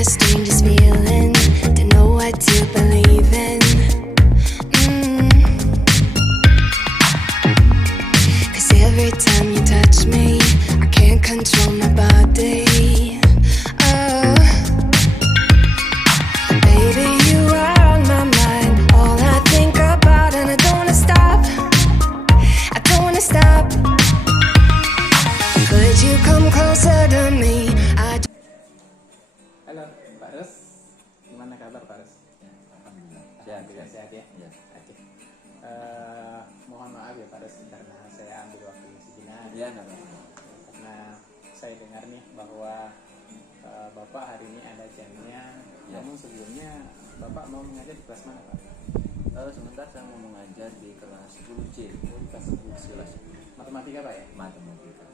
the strangest feeling to know what to believe in. 'Cause every time you touch me, I can't control my body. Oh, baby, you are on my mind. All I think about, and I don't wanna stop. I don't wanna stop. Could you come closer to me? Halo, Pak Res. Gimana kabar Pak Res? Alhamdulillah. Sehat ya? Ya. Oke. Mohon maaf ya Pak Res karena saya ambil waktu sejenak. Ya, nggak apa-apa. Karena saya dengar nih bahwa Bapak hari ini ada jamnya. Ya. Namun sebelumnya Bapak mau mengajar di kelas mana Pak? Sebentar saya mau mengajar di kelas 10C. Kelas 10. Matematika Pak ya? Matematika.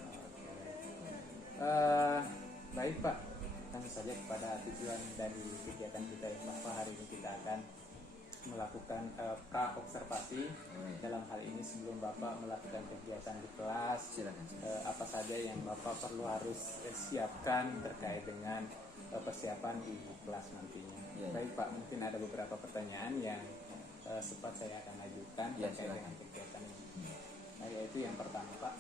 Baik Pak, langsung saja kepada tujuan dari kegiatan kita yang Bapak hari ini kita akan melakukan pra-observasi. Dalam hal ini sebelum Bapak melakukan kegiatan di kelas, Silakan. apa saja yang Bapak perlu harus siapkan terkait dengan persiapan di kelas nantinya. Ya. Baik Pak, mungkin ada beberapa pertanyaan yang sempat saya akan ajukan Ya, terkait silakan. dengan kegiatan ini. Nah, yaitu yang pertama Pak,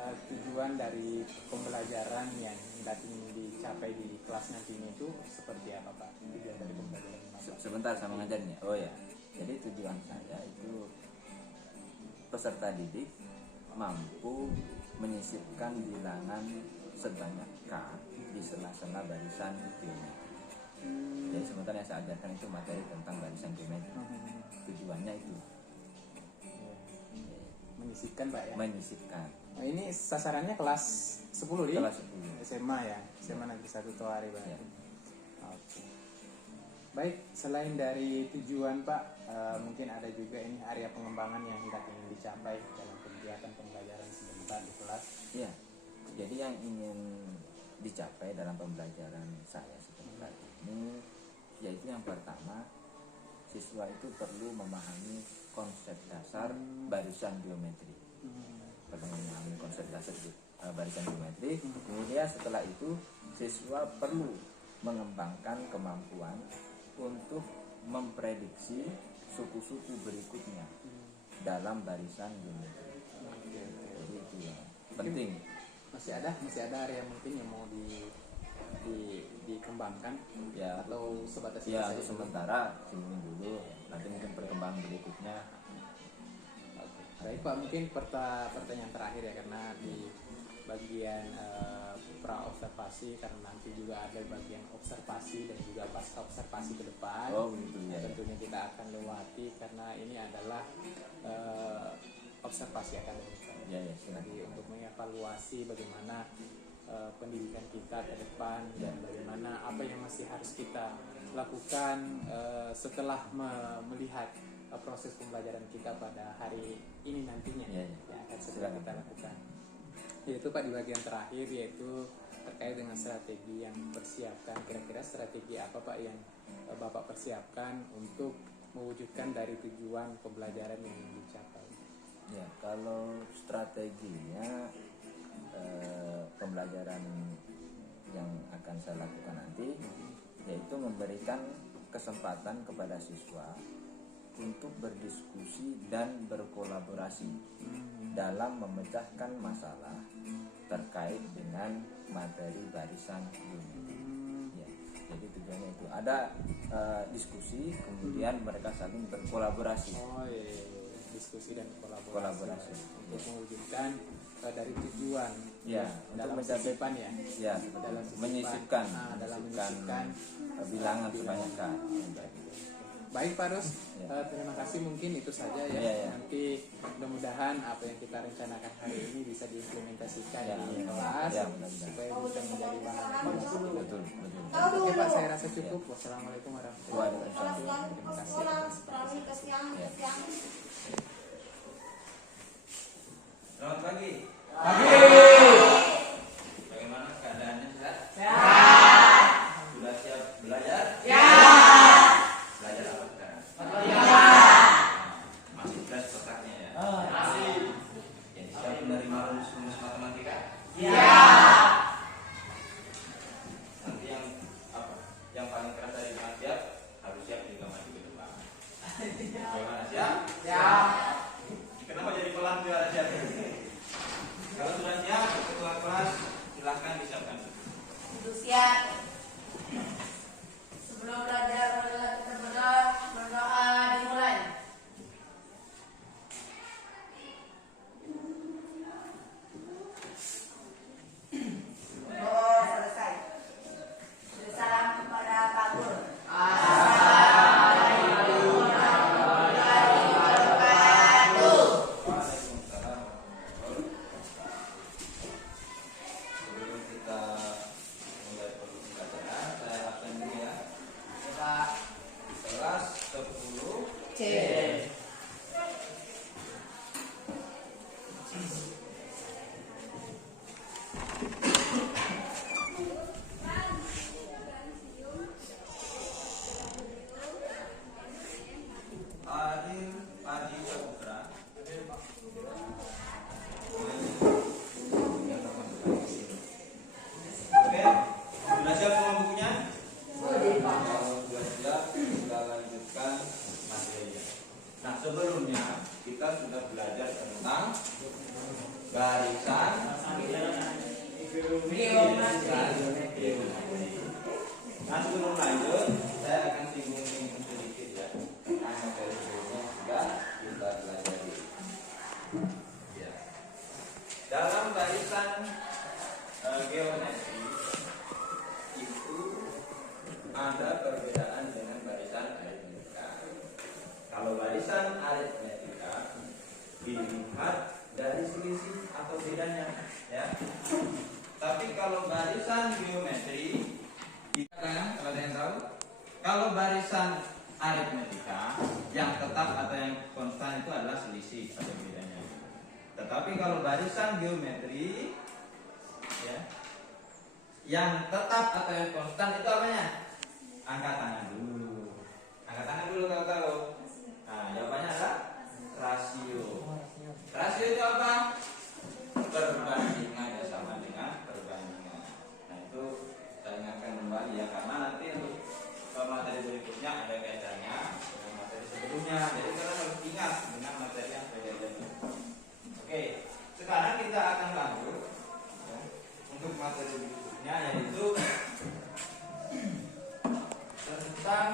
tujuan dari pembelajaran yang hendak ingin dicapai di kelas nantinya itu seperti apa Pak? Tujuan dari pembelajaran Bapak? Sebentar saya mengajarnya. Oh ya. Jadi tujuan saya itu peserta didik mampu menyisipkan bilangan sebanyak K di sela-sela barisan geometri. Jadi sebentar yang saya ajarkan itu materi tentang barisan geometri. Tujuannya itu Menyisipkan Pak ya? menyisipkan. Nah, ini sasarannya kelas 10 di Kelas 10. SMA ya? SMA Negeri 1 Tohari Pak. Ya. Oke. Baik, selain dari tujuan Pak, mungkin ada juga ini area pengembangan yang hendak ingin dicapai dalam kegiatan pembelajaran sebentar di kelas. Ya. Jadi yang ingin dicapai dalam pembelajaran saya sebentar ini yaitu yang pertama, siswa itu perlu memahami konsep dasar barisan geometri. Perlu memahami konsep dasar barisan geometri. Kemudian setelah itu siswa perlu mengembangkan kemampuan untuk memprediksi suku-suku berikutnya dalam barisan geometri. Jadi itu yang penting. Masih ada area mungkin yang mau dikembangkan Ya, atau sebatas itu ya saja untuk dulu? sementara sini dulu, nanti mungkin perkembangan berikutnya. Oke. Baik Pak, mungkin pertanyaan terakhir ya, karena di bagian pra-observasi, karena nanti juga ada bagian observasi dan juga pasca observasi ke depan. Oh begitu ya. Tentunya kita akan lewati karena ini adalah observasi akademik. Ya, silakan. Jadi untuk mengevaluasi bagaimana pendidikan kita ke depan dan bagaimana apa yang masih harus kita lakukan setelah melihat proses pembelajaran kita pada hari ini nantinya Ya. yang akan segera kita lakukan. Yaitu Pak, di bagian terakhir yaitu terkait dengan strategi yang dipersiapkan. Kira-kira strategi apa Pak yang Bapak persiapkan untuk mewujudkan dari tujuan pembelajaran yang ingin dicapai? Ya, kalau strateginya pembelajaran yang akan saya lakukan nanti yaitu memberikan kesempatan kepada siswa untuk berdiskusi dan berkolaborasi dalam memecahkan masalah terkait dengan materi barisan geometri. Ya, jadi tujuannya itu ada diskusi, kemudian mereka saling berkolaborasi. Oh iya, diskusi dan Kolaborasi. untuk mewujudkan dari tujuan Ya, dalam untuk mencapai sisipan ya. Ya, Dalam sisipan. menyisipkan, Dalam menyisipkan menyisipkan bilangan sebanyak K. Baik Pak Rus, Ya. terima kasih, mungkin itu saja ya. Ya, ya. Nanti mudah-mudahan apa yang kita rencanakan hari ini bisa diimplementasikan Ya, di ya. kelas Ya, mudah-mudahan. supaya bisa menjadi bahan evaluasi. Betul. Oke Pak, saya rasa cukup. Wassalamualaikum warahmatullahi wabarakatuh. Waalaikumsalam. Terima kasih atas partisipasinya. Selamat pagi. Bagaimana keadaannya, sehat? Sudah siap belajar? Belajar apa sekarang? Masih fresh otaknya ya? Jadi siap menerima rumus matematika? Nanti yang apa? Yang Adil Adi Saputra. Oke, sudah siap semua bukunya? Kalau sudah siap, kita lanjutkan materinya. Nah, sebelumnya kita sudah belajar tentang barisan geometri. Nah, sebelum lanjut, saya akan singgung-singgung sedikit ya tentang materi sebelumnya sudah kita pelajari. Ya. Dalam barisan geometri itu ada perbedaan dengan barisan aritmetika. Kalau barisan aritmetika dilihat dari selisih atau bedanya, ya. Tapi kalau barisan geometri, kita kan, kalau ada yang tahu, kalau barisan aritmetika yang tetap atau yang konstan itu adalah selisih atau bedanya. Tetapi kalau barisan geometri, ya, yang tetap atau yang konstan itu apanya? Angkat tangan dulu. Angkat tangan dulu kalau tahu. Nah, jawabannya adalah rasio. Rasio itu apa? Perbandingan, ya, sama dengan perbandingan. Nah, itu saya ingatkan kembali ya, karena nanti untuk materi berikutnya ada kaitannya dengan materi sebelumnya. Jadi kita harus ingat dengan materi yang saya pelajari. Oke, sekarang kita akan lanjut ya, untuk materi berikutnya, yaitu tentang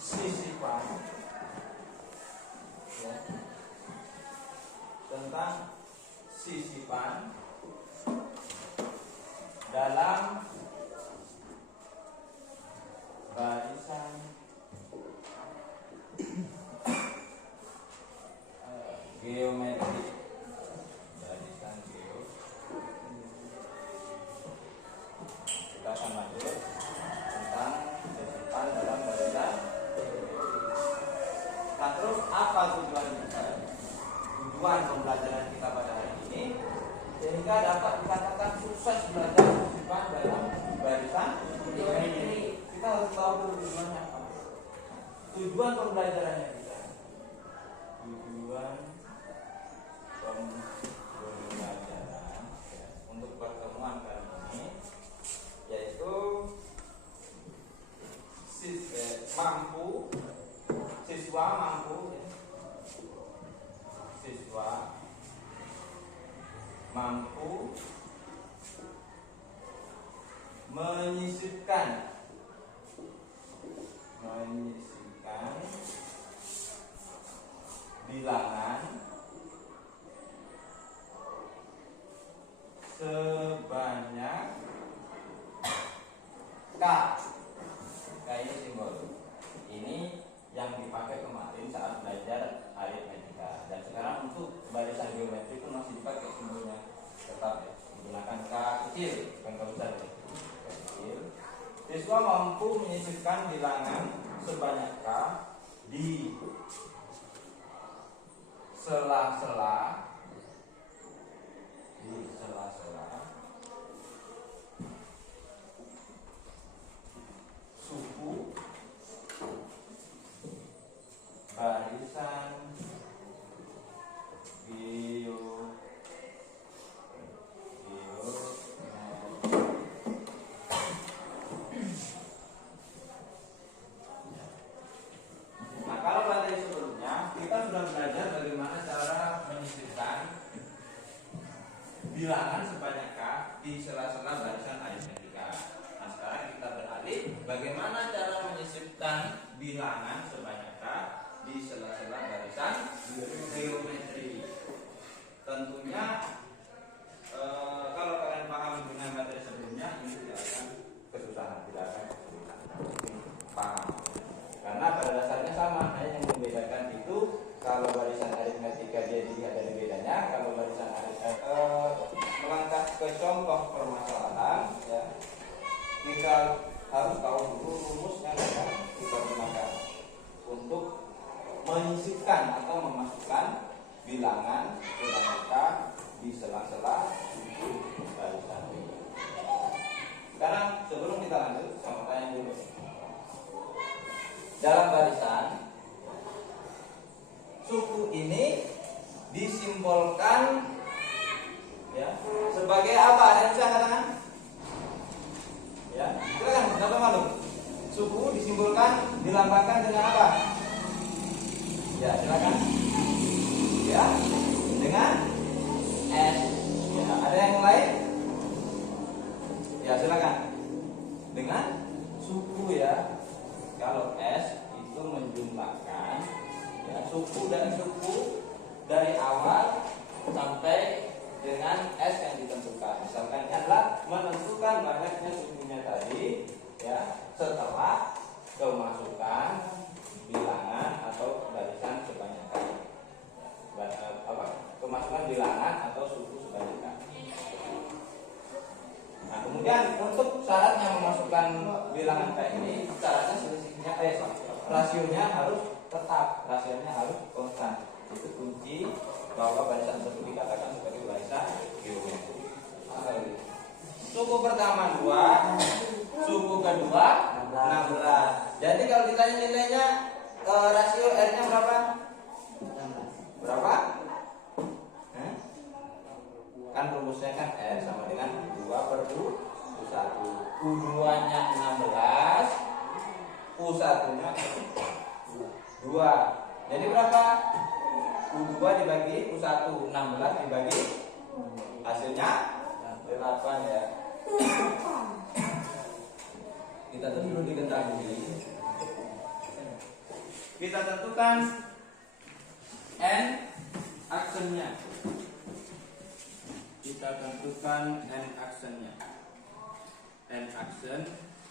sisipan, ya, tentang sisipan dalam barisan geometri. Barisan geo. Kita akan lanjut tentang sisipan dalam barisan. Nah, terus apa tujuan kita? Tujuan pembelajaran kita pada hari ini sehingga dapat dikatakan sukses belajar sisipan dalam barisan geometri. Kita harus tahu dulu tujuannya apa. Tujuan pembelajarannya kita. Tujuan pembelajaran ya, untuk pertemuan kali ini yaitu siswa mampu ya, siswa mampu menyisipkan bilangan sebanyak K. K ini simbol. Ini yang dipakai kemarin saat belajar aritmetika. Dan sekarang untuk barisan geometri pun masih dipakai simbolnya. Tetap ya, menggunakan K kecil, bukan K besar ya. K kecil. Siswa mampu menyisipkan bilangan sebanyak K di sela-sela suku barisan Nah, kalau materi sebelumnya kita sudah belajar bagaimana cara menyisipkan bilangan sebanyak K di sela-sela barisan aritmetika. Nah, sekarang kita beralih bagaimana cara menyisipkan bilangan sebanyak K di sela-sela barisan geometri. Tentunya kalau kalian paham dengan materi sebelumnya ini tidak akan kesusahan, tidak akan kesulitan. Paham. Karena pada dasarnya sama, hanya yang membedakan itu kalau barisan aritmetika dia dilihat dari bedanya, kalau barisan melangkah ke contoh permasalahan ya, kita harus tahu dulu rumusnya akan kita gunakan untuk menyisipkan atau memasukkan bilangan sebanyak K di dilambangkan dengan apa? Ya, silakan. Ya, dengan S. Ya, ada yang lain? Ya, silakan. Dengan suku ya. Kalau S itu menjumlahkan ya, suku dari awal sampai dengan S yang ditentukan. Misalkan ini adalah menentukan banyaknya sukunya tadi ya setelah kemasukan bilangan atau barisan sebanyak kali. Kemasukan bilangan atau suku sebanyak kali. Nah, kemudian untuk syaratnya memasukkan bilangan kayak ini, syaratnya selisihnya rasionya harus tetap, rasionya harus konstan. Itu kunci bahwa barisan tersebut dikatakan sebagai barisan geometri. Suku pertama 2, suku kedua 16. Jadi kalau ditanya nilainya rasio R-nya berapa? Berapa? Kan rumusnya kan R sama dengan 2/1. U2-nya 16, U1-nya 2. Jadi berapa? U2 dibagi U1, 16 dibagi hasilnya 8 ya. Kita tentu diketahui. Kita tentukan N aksennya. Kita tentukan N aksennya. N aksen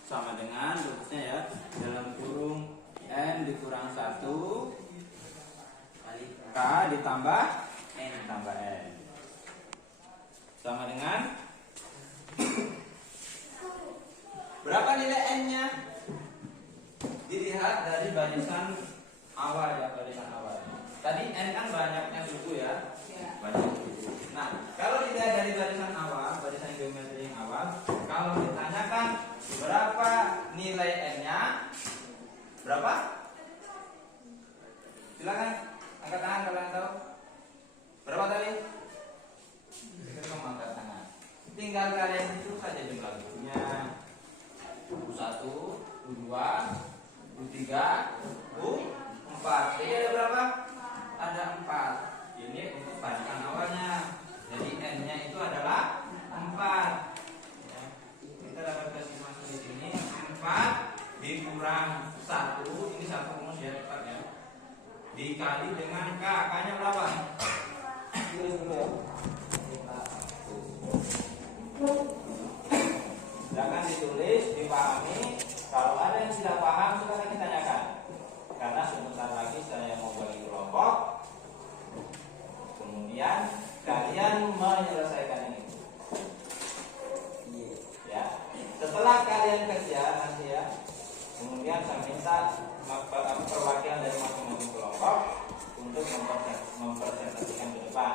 sama dengan rumusnya ya, dalam kurung N dikurang 1 K ditambah N tambah N sama dengan berapa nilai N-nya? Dilihat dari barisan awal ya, barisan awal. Tadi N kan banyaknya suku ya, banyak suku. Nah, kalau dilihat dari barisan awal, barisan geometri yang awal, kalau ditanyakan berapa nilai N-nya, berapa? Silakan angkat tangan kalau yang tahu. Berapa tadi? Kita angkat tangan. Tinggal kalian hitung saja jumlah bukunya. U1, U2, U3, U4. Jadi ada berapa? Ada 4. Ini untuk barisan awalnya. Jadi N-nya itu adalah 4. Ya. Kita dapat kasih masuk di sini 4 dikurang 1. Ini 1 rumus ya, cepat ya. Dikali dengan K. K-nya berapa? Tulis dulu ya. Jangan ditulis, dipahami. Kalau ada yang tidak paham, silakan ditanyakan. Karena sebentar lagi saya mau bagi kelompok. Kemudian kalian menyelesaikan ini. Ya. Setelah kalian kerja nanti ya, kemudian saya minta perwakilan dari masing-masing kelompok untuk mempresentasikan ke depan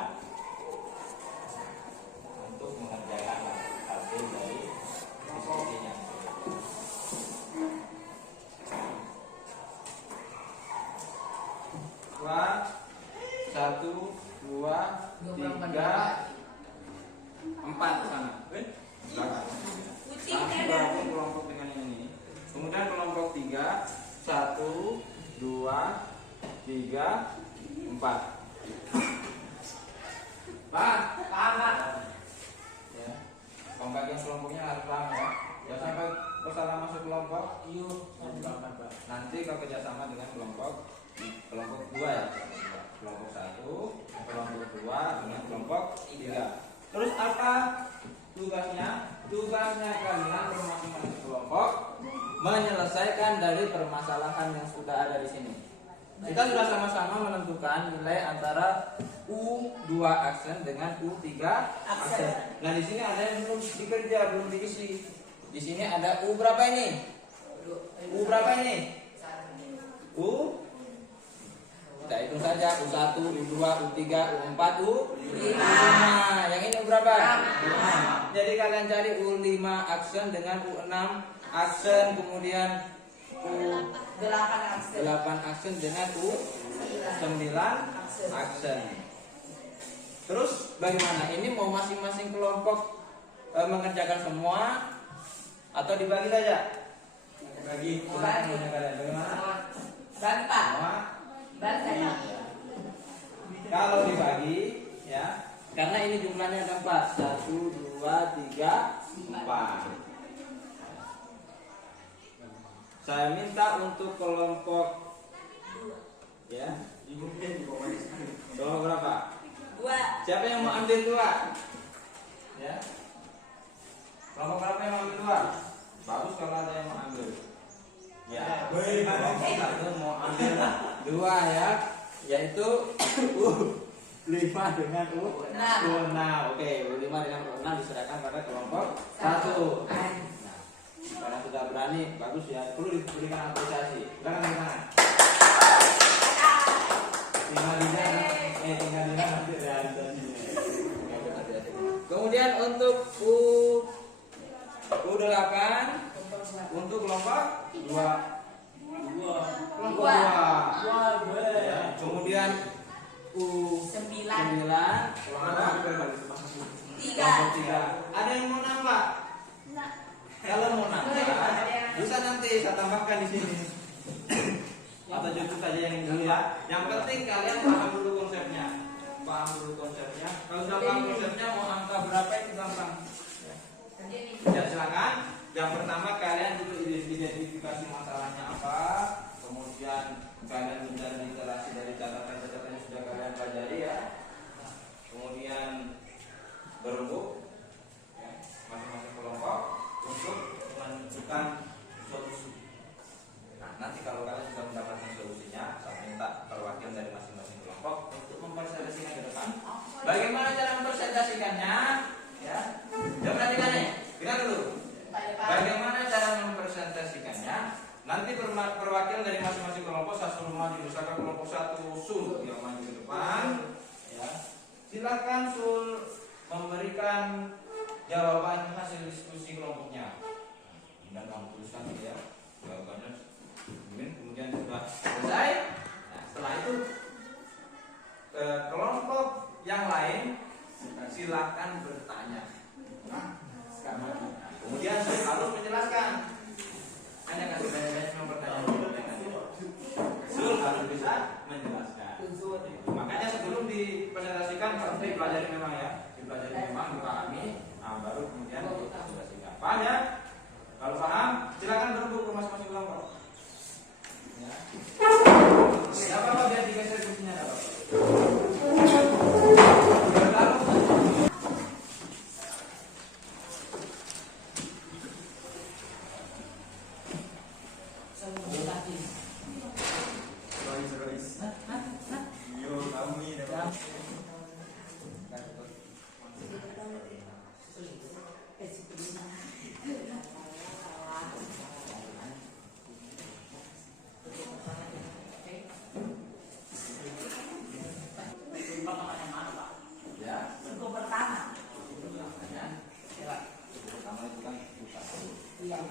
untuk mengerjakan hasil dari diskusinya. Dua, 1, 2, 3, 4 ke sana. Langsung kelompok dengan ini. Kemudian kelompok 3, 1, 2, 3, 4. Pak, ya. Pembagian kelompoknya harus paham ya. Ya sampai pesanan masuk kelompok. Nanti kalau kerjasama dengan kelompok 2 ya. Kelompok 1, kelompok 2 dengan kelompok 3. Terus apa tugasnya? Tugasnya kalian masing-masing kelompok menyelesaikan dari permasalahan yang sudah ada di sini. Kita sudah sama-sama menentukan nilai antara U2 aksen dengan U3 aksen. Nah, di sini ada yang belum dikerja, belum diisi. Di sini ada U berapa ini? U berapa ini? U kita hitung saja U1, U2, U3, U4, U5. Yang ini berapa? 5. Jadi kalian cari U5 aksen dengan U6 aksen, kemudian U8 aksen dengan U9 aksen. Terus bagaimana? Ini mau masing-masing kelompok mengerjakan semua atau dibagi saja? Bagi kelompoknya kalian. Bagaimana? Semua. Kalau dibagi ya, karena ini jumlahnya ada 4. 1, 2, 3, 4. Saya minta untuk kelompok ya. Kelompok berapa? 2. Siapa yang mau ambil 2? Ya. Kelompok berapa yang mau ambil 2? Bagus kalau ada yang mau ambil. Ya. Kelompok 1 mau ambil 2 ya, yaitu 5 dengan U6. Oke, 5 dengan U6 diserahkan pada kelompok 1. Nah, karena sudah berani, bagus ya. Perlu diberikan apresiasi. Silakan tangan. Tinggal nanti kemudian untuk U8 untuk kelompok 2. Ya, kemudian U9 kelompok 3. Ada yang mau nambah? Kalau mau nambah, bisa nanti saya tambahkan di sini. Atau cukup saja yang ini dulu ya. Yang penting kalian paham dulu konsepnya. Kalau sudah paham konsepnya, mau angka berapa itu gampang. Ya silakan. Yang pertama kalian dulu identifikasi masalahnya apa. Kemudian kalian mencari literasi dari catatan-catatan yang sudah kalian pelajari ya. Kemudian berembuk ya, masing-masing kelompok untuk menentukan solusi. Nah, nanti kalau kalian sudah mendapatkan solusinya, saya minta perwakilan dari masing-masing kelompok untuk mempresentasikan ke depan. Bagaimana cara mempresentasikannya? Ya, perhatikan nih. Dengar dulu. Bagaimana cara mempresentasikannya? Nanti perwakilan dari masing-masing kelompok saya suruh maju. Misalkan kelompok 1 Sul yang maju ke depan. Ya, silakan Sul memberikan jawaban hasil diskusi kelompoknya. Dan kamu tuliskan ya jawabannya. Kemudian sudah selesai. Nah, setelah itu kelompok yang lain silakan bertanya. Kemudian harus menjelaskan. Hanya kasih banyak pertanyaan. Sul harus bisa menjelaskan. Makanya sebelum dipresentasikan harus dipelajari memang ya. Dipelajari memang dipahami. Nah, baru kemudian dipresentasikan. Paham ya? Kalau paham, silakan berembuk ke masing-masing kelompok. Ya. Tidak apa-apa biar digeser kursinya, tidak apa-apa.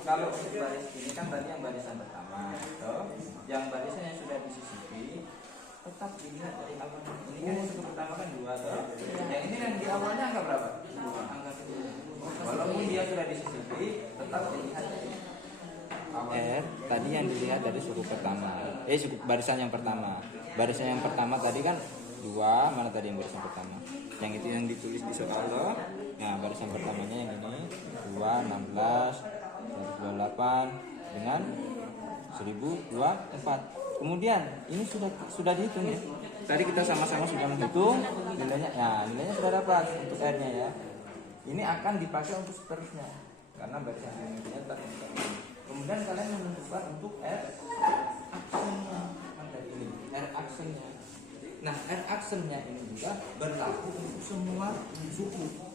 Kalau baris ini kan tadi yang barisan pertama, yang barisan yang sudah disisipi tetap dilihat dari awal. Ini kan yang sudah pertama kan 2 yang ini yang di awalnya angka berapa? Angka 2. Walaupun dia sudah disisipi, tetap dilihat dari awal. Tadi yang dilihat dari suku pertama, suku barisan yang pertama. Barisan yang pertama tadi kan 2, mana tadi yang barisan pertama? Yang itu yang ditulis di soal loh. Nah, barisan pertamanya yang ini 2, 16, 128 dengan 1024. Kemudian ini sudah dihitung ya. Tadi kita sama-sama sudah menghitung nilainya. Nah, nilainya sudah dapat untuk R-nya ya. Ini akan dipakai untuk seterusnya karena barisan intinya tetap. Kemudian kalian menentukan untuk R aksennya. Dari ini R aksennya. Nah, R aksennya ini juga berlaku untuk semua suku.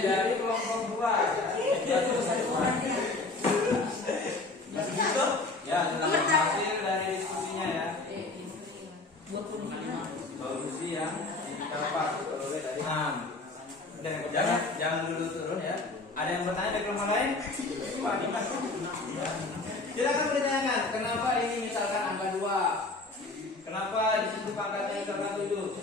Dari kelompok 2 ya, tentang hasil dari diskusinya ya. Solusi yang didapat oleh dari jangan dulu turun ya. Ada yang bertanya dari kelompok lain? Pak Dimas. Silakan bertanyakan, kenapa ini misalkan angka 2? Kenapa di situ pangkatnya misalkan 7?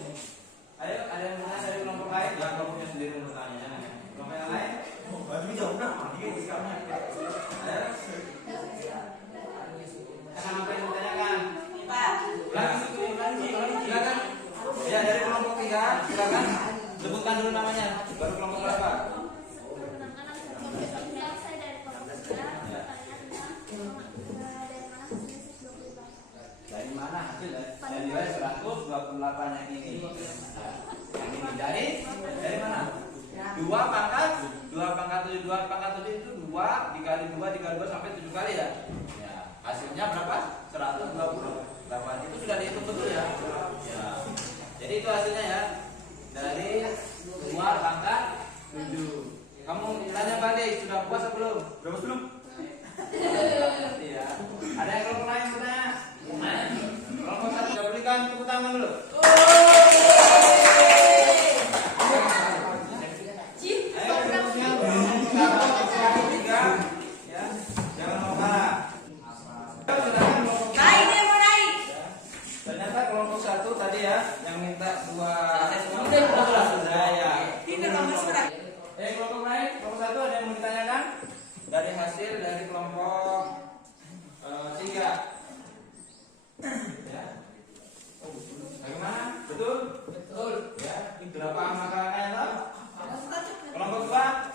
2 dikali 2 dikali 2 sampai 7 kali ya. Ya, hasilnya berapa? 128. Itu sudah dihitung betul ya. Ya. Jadi itu hasilnya ya. Dari 2 pangkat 7. Kamu tanya balik, sudah puas atau belum? Berapa belum? Iya. Ada yang kelompok lain bertanya? Kelompok satu sudah berikan tepuk tangan dulu. Ayo berikutnya kelompok 3 ya. Jangan mau kalah. Ternyata kelompok 1 tadi ya yang minta 2 sudah ya. Kelompok lain, kelompok 1 ada yang mau ditanyakan? Dari hasil dari kelompok 3 ya. Bagaimana? Betul? Betul ya. Berapa makalahnya itu? Kelompok 2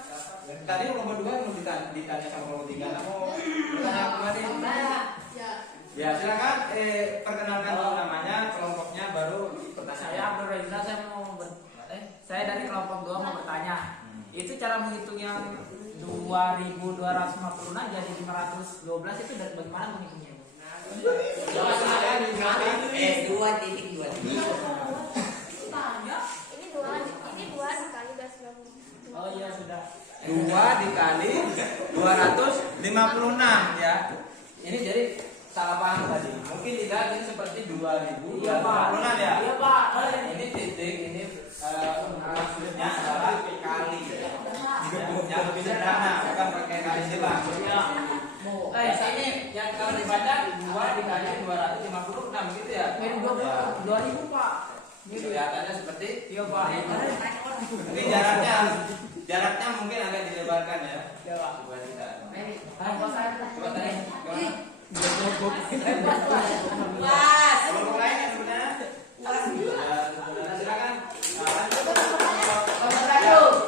tadi kelompok 2 mau ditanya sama kelompok 3 mau bertanya kembali? Ya silakan perkenalkan dulu namanya, kelompoknya, baru pertanyaan. Saya Abdul Reza, saya dari kelompok 2 mau bertanya. Itu cara menghitung yang 2256 jadi 512 itu dari bagaimana menghitungnya? Ini dua sekali 290. Oh iya sudah. 2 dikali 256 ya. Ini jadi salah paham tadi. Mungkin tidak, ini seperti 2000 Iya Pak. ya. Iya Pak. Ini titik, ini maksudnya adalah kali. Yang lebih sederhana, bukan pakai kali silang. Ini yang kalau dibaca 2 dikali 256 gitu ya. mirip 2000 Pak. Kelihatannya seperti Iya Pak. mungkin jaraknya mungkin agak dilebarkan ya. Iya Pak. Coba kita. Kelompok saya. Coba tadi. Pas. Kelompok lain yang sebenarnya. Ya, silakan.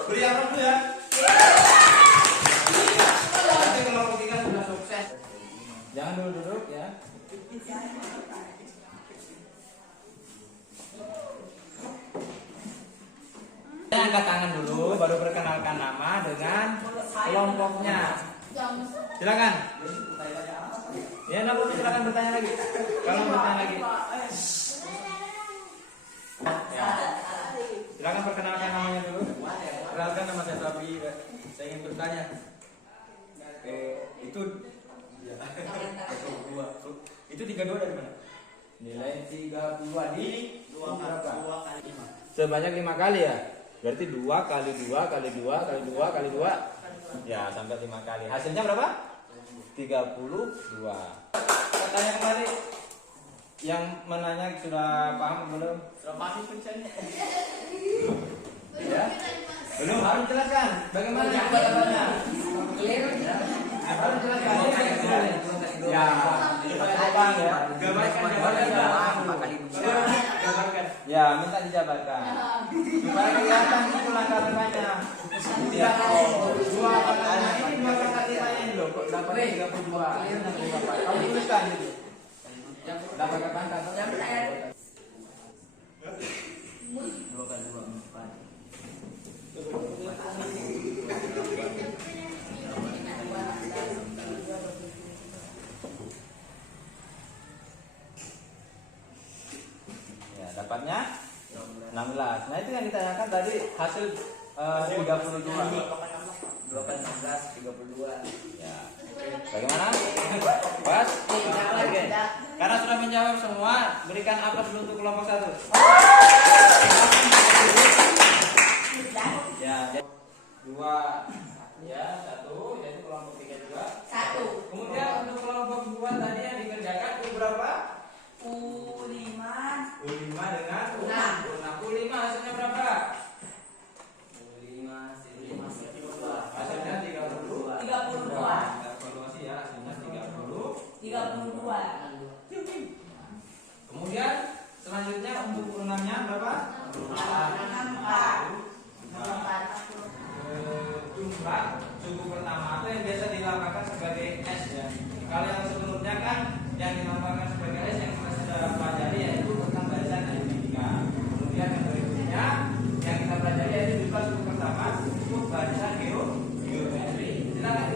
Beri aplaus dulu ya. Nanti kelompok 3 sudah sukses. Jangan dulu duduk ya. Angkat tangan dulu, baru perkenalkan nama dengan kelompoknya. Silakan. Ya, Nabu silakan bertanya lagi. Kalau bertanya lagi. Ya. Silakan perkenalkan namanya dulu. Perkenalkan, nama saya Sabri. Saya ingin bertanya. Itu dua. Itu 32 dari mana? Nilai 32 di berapa? Sebanyak 5 kali ya. Berarti 2 kali 2 kali 2 kali 2 kali 2. Ya, sampai 5 kali. Hasilnya berapa? 32. Tanya kembali. Yang menanya sudah paham belum? Sudah pasti pencetnya. Ya. Belum, harus jelaskan. Bagaimana jawabannya? Harus jelaskan. Ya, jawaban ya. Gambarkan. Ya, minta dijabarkan. Supaya kelihatan itu langkah-langkahnya. Ya. 2 pertanyaan ini 2 kali tanya dulu. Kok dapat 32? Kamu tuliskan itu. Dapat kapan? Ya, dapatnya 16. Nah, itu yang ditanyakan tadi hasil 32. 32. Ya. Bagaimana? Pas? Oke. Karena sudah menjawab semua, berikan aplaus dulu untuk kelompok 1. Ya, 2 ya, 1 yaitu kelompok 3 juga. 1. Kemudian untuk kelompok 2 tadi yang dikerjakan U berapa? U5. U5 dengan U6. U5 hasilnya berapa? Hasilnya 32. 32. Kita evaluasi ya, hasilnya 32. Kemudian selanjutnya untuk U6-nya berapa? 64. Jumlah suku pertama atau yang biasa dinamakan sebagai S ya. Kalau yang sebelumnya kan yang dinamakan sebagai S yang kita sudah pelajari yaitu tentang barisan aritmetika. Kemudian yang berikutnya yang kita pelajari yaitu jumlah suku pertama untuk barisan geometri. Silakan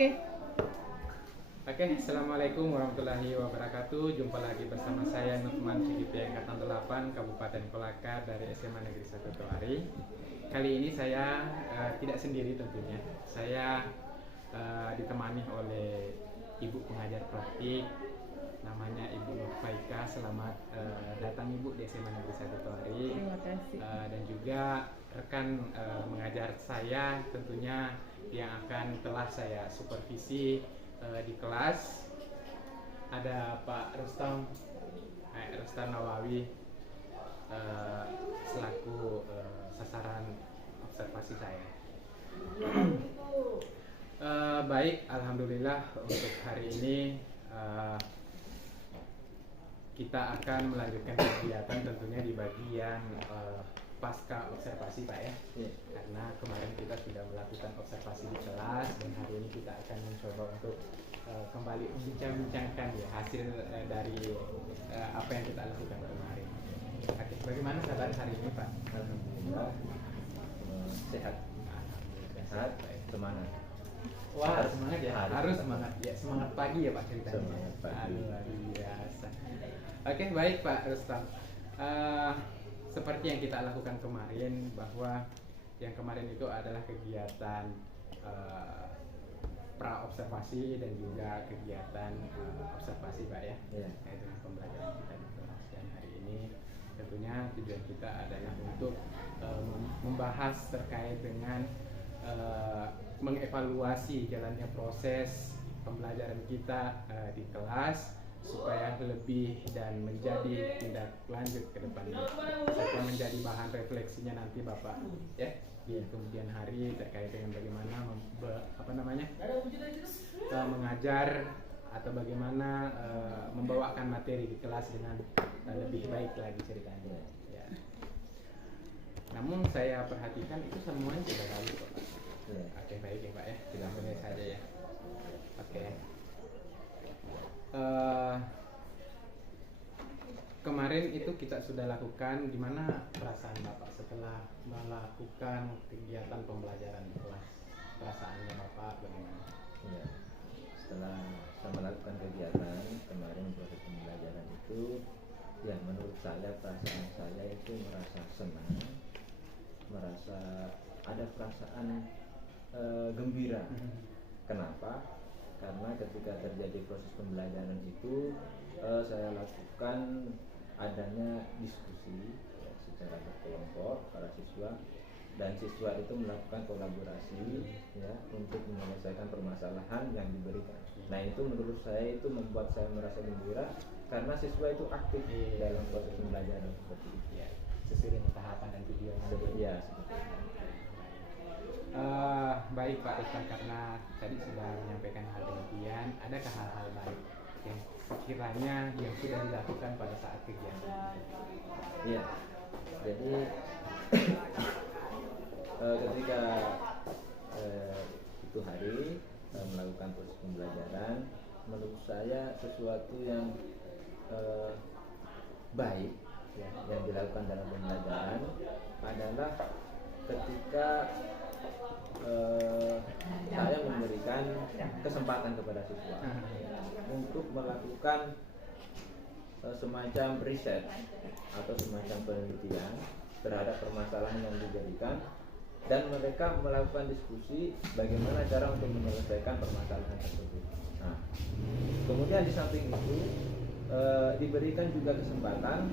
Oke, Assalamualaikum warahmatullahi wabarakatuh. Jumpa lagi bersama saya Nukman CGP Angkatan 8 Kabupaten Kolaka dari SMA Negeri 1 Tewari. Kali ini saya tidak sendiri tentunya. Saya ditemani oleh ibu pengajar praktik, namanya Ibu Nurfaika. Selamat datang Ibu di SMA Negeri 1 Tewari. Terima kasih. Dan juga rekan mengajar saya tentunya yang telah saya supervisi di kelas. Ada Pak Rustam Nawawi selaku sasaran observasi saya. Baik, alhamdulillah untuk hari ini kita akan melanjutkan kegiatan tentunya di bagian pasca observasi Pak ya. Karena kemarin kita sudah melakukan observasi di kelas dan hari ini kita akan mencoba untuk kembali membincang-bincangkan ya hasil dari apa yang kita lakukan kemarin. Oke, bagaimana kabar hari ini Pak? Alhamdulillah sehat. Sehat, semangat. Wah, semangat ya. Harus. Harus semangat. Ya, semangat pagi ya Pak ceritanya. Semangat pagi. Luar biasa. Oke, baik Pak Rustam. Seperti yang kita lakukan kemarin, bahwa yang kemarin itu adalah kegiatan pra observasi dan juga kegiatan observasi Pak ya, yaitu pembelajaran kita di kelas. Dan hari ini tentunya tujuan kita adalah untuk membahas terkait dengan mengevaluasi jalannya proses pembelajaran kita di kelas supaya lebih dan menjadi tindak lanjut ke depannya, serta menjadi bahan refleksinya nanti Bapak ya di kemudian hari terkait dengan bagaimana mengajar atau bagaimana membawakan materi di kelas dengan lebih baik lagi ceritanya ya. Namun saya perhatikan itu semuanya sudah lalu Pak. Oke, baik ya Pak ya, tidak boleh saja ya. Oke. Kemarin itu kita sudah lakukan. Gimana perasaan Bapak setelah melakukan kegiatan pembelajaran di kelas? Perasaannya Bapak bagaimana? Ya, setelah saya melakukan kegiatan kemarin proses pembelajaran itu, ya menurut saya perasaan saya itu merasa senang, merasa ada perasaan gembira. Kenapa? Karena ketika terjadi proses pembelajaran itu saya lakukan adanya diskusi ya, secara berkelompok para siswa, dan siswa itu melakukan kolaborasi ya untuk menyelesaikan permasalahan yang diberikan. Nah itu menurut saya itu membuat saya merasa gembira karena siswa itu aktif dalam proses pembelajaran seperti itu Ya, sesuai dengan tahapan dan tujuan. ya seperti itu. Baik Pak Rustam, karena tadi sudah menyampaikan hal demikian, adakah hal-hal baik yang sekiranya yang sudah dilakukan pada saat kegiatan? Iya, jadi ketika itu hari melakukan proses pembelajaran, menurut saya sesuatu yang baik ya, yang dilakukan dalam pembelajaran adalah ketika saya memberikan kesempatan kepada siswa untuk melakukan semacam riset atau semacam penelitian terhadap permasalahan yang dijadikan, dan mereka melakukan diskusi bagaimana cara untuk menyelesaikan permasalahan tersebut. Nah, kemudian di samping itu diberikan juga kesempatan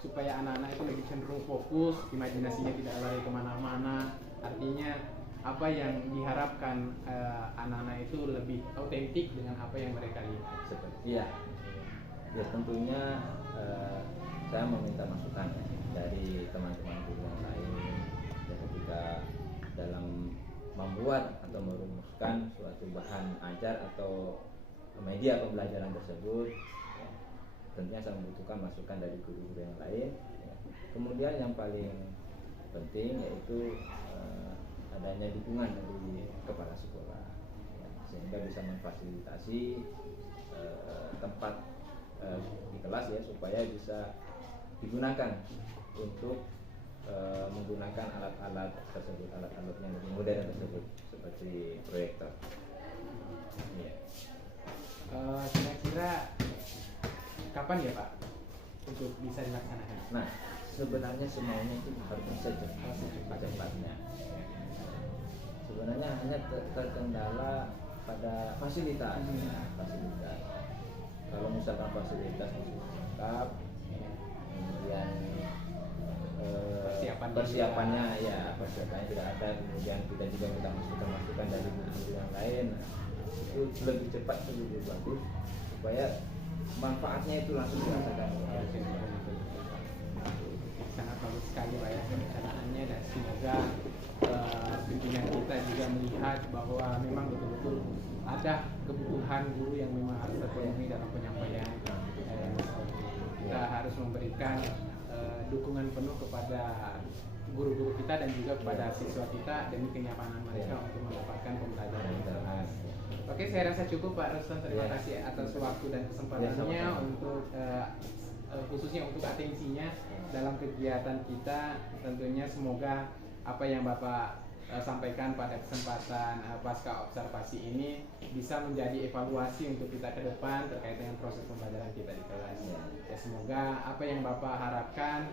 supaya anak-anak itu lebih cenderung fokus, imajinasinya tidak lari kemana-mana. Artinya apa yang diharapkan anak-anak itu lebih autentik dengan apa yang mereka lihat. Iya, ya tentunya saya meminta masukan dari teman-teman guru yang lain ya, ketika dalam membuat atau merumuskan suatu bahan ajar atau media pembelajaran tersebut ya, tentunya saya membutuhkan masukan dari guru-guru yang lain ya. Kemudian yang paling penting yaitu adanya dukungan dari kepala sekolah ya, sehingga bisa memfasilitasi tempat di kelas ya supaya bisa digunakan untuk menggunakan alat-alat tersebut, alat-alat yang lebih modern tersebut seperti proyektor. kapan ya Pak untuk bisa dilaksanakan? Nah, sebenarnya semuanya itu harus secepatnya. Sebenarnya hanya terkendala pada fasilitas. Kalau misalkan fasilitas masih lengkap, kemudian persiapannya tidak ada, kemudian kita juga minta masukan dari guru yang lain, itu lebih cepat, lebih bagus supaya manfaatnya itu langsung dirasakan. Sangat bagus sekali Pak ya perencanaannya, dan semoga pimpinan kita juga melihat bahwa memang betul-betul ada kebutuhan guru yang memang harus terpenuhi dalam penyampaian. Kita harus memberikan dukungan penuh kepada guru-guru kita dan juga kepada siswa kita demi kenyamanan mereka untuk mendapatkan pembelajaran yang jelas. Oke, saya rasa cukup Pak Ruslan. Terima kasih atas waktu dan kesempatannya untuk khususnya untuk atensinya dalam kegiatan kita. Tentunya semoga apa yang Bapak sampaikan pada kesempatan pasca observasi ini bisa menjadi evaluasi untuk kita ke depan terkait dengan proses pembelajaran kita di kelas. Ya, semoga apa yang Bapak harapkan,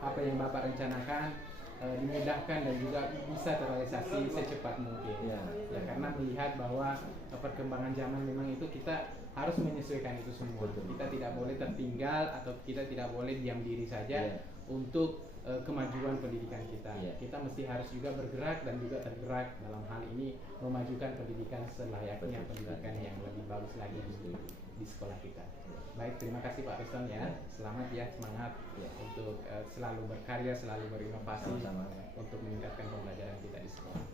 apa yang Bapak rencanakan dimudahkan dan juga bisa terrealisasi secepat mungkin. Ya, karena melihat bahwa perkembangan zaman memang itu kita harus menyesuaikan itu semua. Kita tidak boleh tertinggal atau kita tidak boleh diam diri saja untuk kemajuan pendidikan kita. Kita mesti harus juga bergerak dan juga tergerak dalam hal ini memajukan pendidikan selayaknya pendidikan yang lebih bagus lagi di sekolah kita. Baik, terima kasih Pak Ruslan ya. Selamat ya, semangat untuk selalu berkarya, selalu berinovasi untuk meningkatkan pembelajaran kita di sekolah.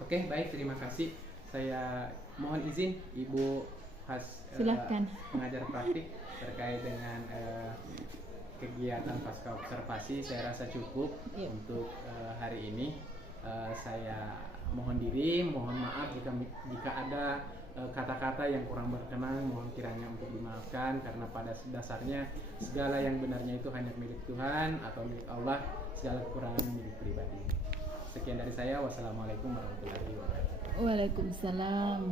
Oke, baik, terima kasih. Saya mohon izin Ibu Silakan. pengajar praktik terkait dengan kegiatan pasca observasi. Saya rasa cukup untuk hari ini. Saya mohon diri, mohon maaf jika ada kata-kata yang kurang berkenan, mohon kiranya untuk dimaafkan, karena pada dasarnya segala yang benarnya itu hanya milik Tuhan atau milik Allah, segala kekurangan milik pribadi. Sekian dari saya, wassalamualaikum warahmatullahi wabarakatuh. Waalaikumsalam.